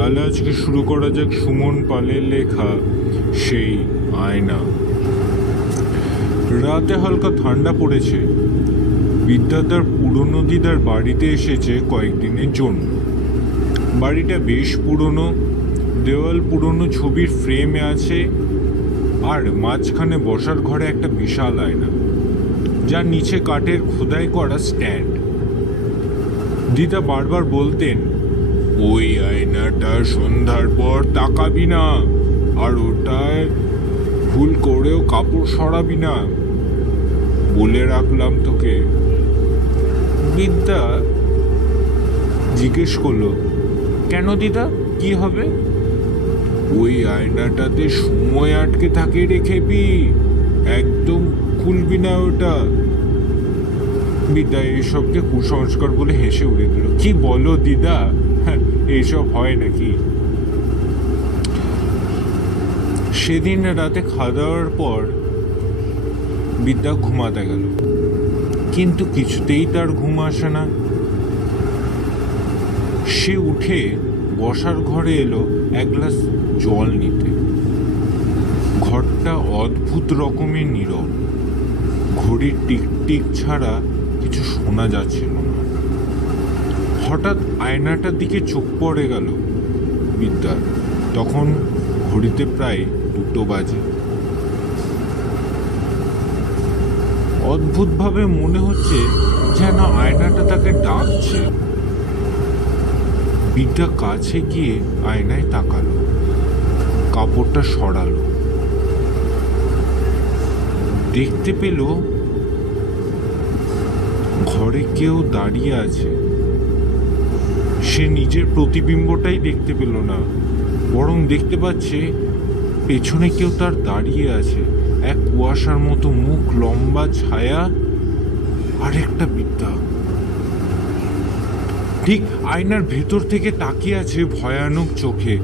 তাহলে আজকে শুরু করা যাক সুমন পালের লেখা সেই আয়না। রাতে হালকা ঠান্ডা পড়েছে। বিদ্যাদার পুরনো দিদার বাড়িতে এসেছে কয়েকদিনের জন্য। বাড়িটা বেশ পুরনো, দেওয়াল পুরনো, ছবির ফ্রেমে আছে, আর মাঝখানে বসার ঘরে একটা বিশাল আয়না, যার নিচে কাঠের খোদাই করা স্ট্যান্ড। দিদা বারবার বলতেন ওই আয়নাটা সন্ধ্যার পর তাকাবি না, আর ওটায় ভুল করেও কাপড় সরাবি না। বলে রাখলাম তোকে। বিদ্যা জিজ্ঞেস করল, কেন দিদা? কি হবে? ওই আয়নাটাতে সময় আটকে থাকে রেখেবি একদম খুলবি না ওটা। বিদ্যা এইসবকে কুসংস্কার বলে হেসে উড়ে দিল। কি বলো দিদা? হ্যাঁ, এইসব হয় নাকি? সেদিন রাতে খাওয়া দাওয়ার পর বিদ্যা ঘুমাতে গেল। কিন্তু কিছুতেই তার ঘুম আসে না। সে উঠে বসার ঘরে এলো এক গ্লাস জল নিতে। ঘরটা অদ্ভুত রকমের নীরব। ঘড়ির টিকটিক ছাড়া কিছু শোনা যাচ্ছিল না। হঠাৎ আয়নাটার দিকে চোখ পড়ে গেল বিদ্যার। তখন ঘড়িতে প্রায় দুটো বাজে। অদ্ভুতভাবে মনে হচ্ছে যেন আয়নাটা তাকে ডাকছে। বিদ্যা কাছে গিয়ে আয়নায় তাকালো, কাপড়টা সরালো। দেখতে পেল ঘরে কেউ দাঁড়িয়ে আছে। সে নিজের প্রতিবিম্বটাই দেখতে পেল না, বরং দেখতে পাচ্ছে পেছনে কেউ তার দাঁড়িয়ে আছে। এক কুয়াশার মতো মুখ, লম্বা ছায়া আর একটা বিদ্যা। ঠিক আয়নার ভেতর থেকে তাকিয়ে আছে ভয়ানক চোখে।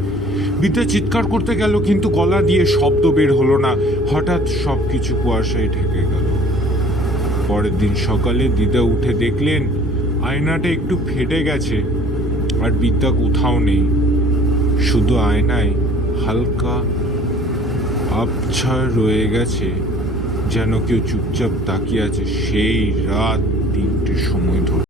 বিদ্যা চিৎকার করতে গেল, কিন্তু গলা দিয়ে শব্দ বের হলো না। হঠাৎ সব কিছু কুয়াশায় ঢেকে গেল। পরের দিন সকালে দিদা উঠে দেখলেন আয়নাটা একটু ফেটে গেছে, আর বিদ্যা কোথাও নেই। শুধু আয়নায় হালকা আবছা রয়ে গেছে, যেন কেউ চুপচাপ তাকিয়ে আছে সেই রাত তিনটে সময় ধরে।